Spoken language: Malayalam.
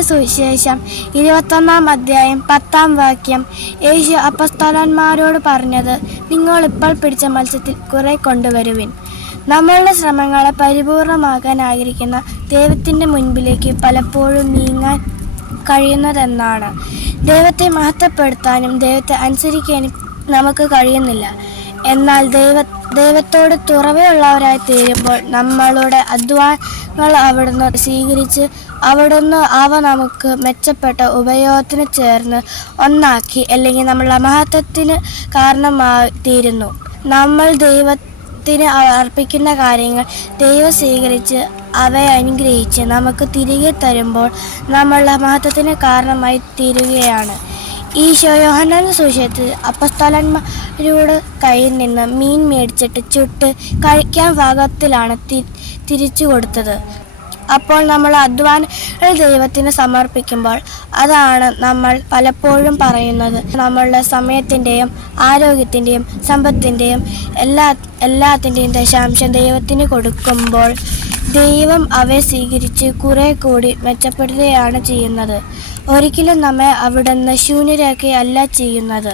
യോഹന്നാന്റെ സുവിശേഷം 21-10 യേശു അപ്പസ്തോലന്മാരോട് പറഞ്ഞത്, നിങ്ങൾ ഇപ്പോൾ പിടിച്ച മത്സ്യത്തിൽ കുറെ കൊണ്ടുവരുവിൻ. നമ്മളുടെ ശ്രമങ്ങളെ പരിപൂർണമാക്കാൻ ആഗ്രഹിക്കുന്ന ദൈവത്തിൻ്റെ മുൻപിലേക്ക് പലപ്പോഴും നീങ്ങാൻ കഴിയുന്നതെന്നാണ്. ദൈവത്തെ മഹത്വപ്പെടുത്താനും ദൈവത്തെ അനുസരിക്കാനും നമുക്ക് കഴിയുന്നില്ല. എന്നാൽ ദൈവത്തോട് തുറവയുള്ളവരായി തീരുമ്പോൾ നമ്മളുടെ അധ്വാനങ്ങൾ അവിടുന്ന് സ്വീകരിച്ച് അവിടുന്ന് അവ നമുക്ക് മെച്ചപ്പെട്ട ഉപയോഗത്തിന് ചേർന്ന് ഒന്നാക്കി, അല്ലെങ്കിൽ നമ്മളുടെ മഹത്വത്തിന് കാരണമായി തീരുന്നു. നമ്മൾ ദൈവത്തിന് അർപ്പിക്കുന്ന കാര്യങ്ങൾ ദൈവം സ്വീകരിച്ച് അവയെ അനുഗ്രഹിച്ച് നമുക്ക് തിരികെ തരുമ്പോൾ നമ്മളുടെ മഹത്വത്തിന് കാരണമായി തീരുകയാണ്. ഈശോ യോഹന്നാന്റെ സുവിശേഷത്തിൽ അപ്പസ്തോലന്മാരുടെ കയ്യിൽ നിന്ന് മീൻ മേടിച്ചിട്ട് ചുട്ട് കഴിക്കാൻ പാകത്തിലാണ് തിരിച്ചു കൊടുത്തത്. അപ്പോൾ നമ്മൾ അധ്വാനങ്ങൾ ദൈവത്തിന് സമർപ്പിക്കുമ്പോൾ അതാണ് നമ്മൾ പലപ്പോഴും പറയുന്നത്, നമ്മളുടെ സമയത്തിൻ്റെയും ആരോഗ്യത്തിൻ്റെയും സമ്പത്തിൻ്റെയും എല്ലാത്തിൻ്റെയും ദശാംശം ദൈവത്തിന് കൊടുക്കുമ്പോൾ ദൈവം അവയെ സ്വീകരിച്ച് കുറെ കൂടി മെച്ചപ്പെടുത്തുകയാണ് ചെയ്യുന്നത്. ഒരിക്കലും നമ്മെ അവിടുന്ന് ശൂന്യരാക്കുകയല്ല ചെയ്യുന്നത്.